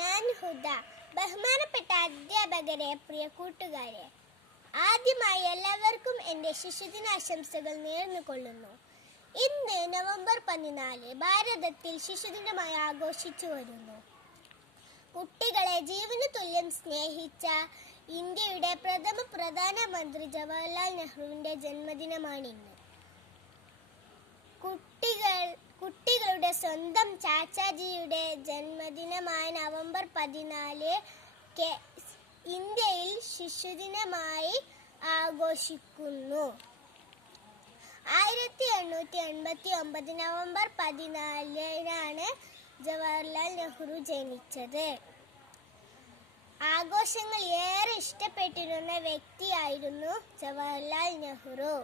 ഞാൻ ഹുദ. ബഹുമാനപ്പെട്ട അധ്യാപകരെ, പ്രിയ കൂട്ടുകാരെ, ആദ്യമായി എല്ലാവർക്കും എൻ്റെ ശിശുദിനാശംസകൾ നേർന്നുകൊള്ളുന്നു. ഇന്ന് നവംബർ 14 ഭാരതത്തിൽ ശിശുദിനമായി ആഘോഷിച്ചു വരുന്നു. കുട്ടികളെ ജീവന് തുല്യം സ്നേഹിച്ച ഇന്ത്യയുടെ പ്രഥമ പ്രധാനമന്ത്രി ജവഹർലാൽ നെഹ്റുവിൻ്റെ ജന്മദിനമാണിന്ന്. കുട്ടികളുടെ സ്വന്തം ചാച്ചാജിയുടെ ജന്മദിനമായ നവംബർ 14 ഇന്ത്യയിൽ ശിശുദിനമായി ആഘോഷിക്കുന്നു. 1889 നവംബർ 14 ജവഹർലാൽ നെഹ്റു ജനിച്ചത്. ആഘോഷങ്ങൾ ഏറെ ഇഷ്ടപ്പെട്ടിരുന്ന വ്യക്തിയായിരുന്നു ജവഹർലാൽ നെഹ്റു.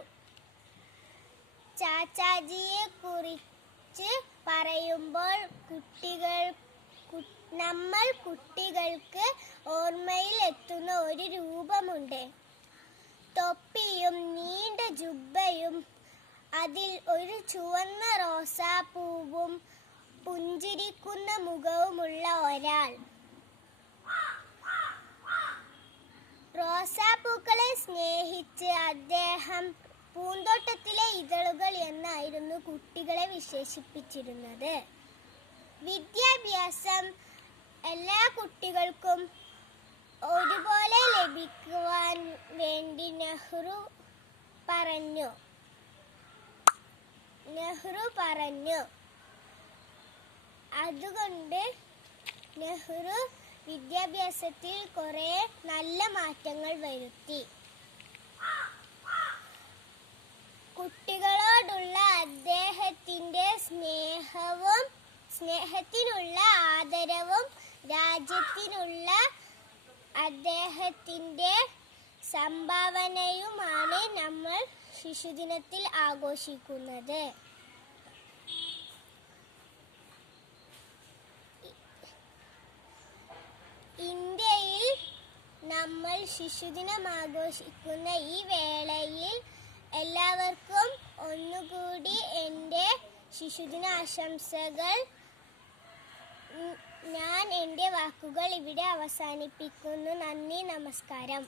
ചാച്ചാജിയെ കുറിച്ച് പറയുമ്പോൾ കുട്ടികൾക്ക് ഓർമ്മയിൽ എത്തുന്ന ഒരു രൂപമുണ്ട്. തൊപ്പിയും നീണ്ട ജുബ്ബയും അതിൽ ഒരു ചുവന്ന റോസാപ്പൂവും പുഞ്ചിരിക്കുന്ന മുഖവുമുള്ള ഒരാൾ. റോസാപ്പൂക്കളെ സ്നേഹിച്ച് അദ്ദേഹം പൂന്തോട്ടത്തിലെ ഇതളുകൾ എന്നായിരുന്നു കുട്ടികളെ വിശേഷിപ്പിച്ചിരുന്നത്. വിദ്യാഭ്യാസം എല്ലാ കുട്ടികൾക്കും ഒരുപോലെ ലഭിക്കുവാൻ വേണ്ടി നെഹ്റു പറഞ്ഞു. അതുകൊണ്ട് നെഹ്റു വിദ്യാഭ്യാസത്തിൽ കുറെ നല്ല മാറ്റങ്ങൾ വരുത്തി. കുട്ടികളോടുള്ള അദ്ദേഹത്തിന്റെ സ്നേഹത്തിനുള്ള ആദരവും രാജ്യത്തിനുള്ള അദ്ദേഹത്തിന്റെ സംഭാവനയുമാണ് നമ്മൾ ശിശുദിനത്തിൽ ആഘോഷിക്കുന്നത്. ഇന്ത്യയിൽ നമ്മൾ ശിശുദിനം ആഘോഷിക്കുന്ന ഈ വേളയിൽ എല്ലാവർക്കും ഒന്നുകൂടി എൻ്റെ ശിശുദിനാശംസകൾ. ഞാൻ എൻ്റെ വാക്കുകൾ ഇവിടെ അവസാനിപ്പിക്കുന്നു. നന്ദി, നമസ്കാരം.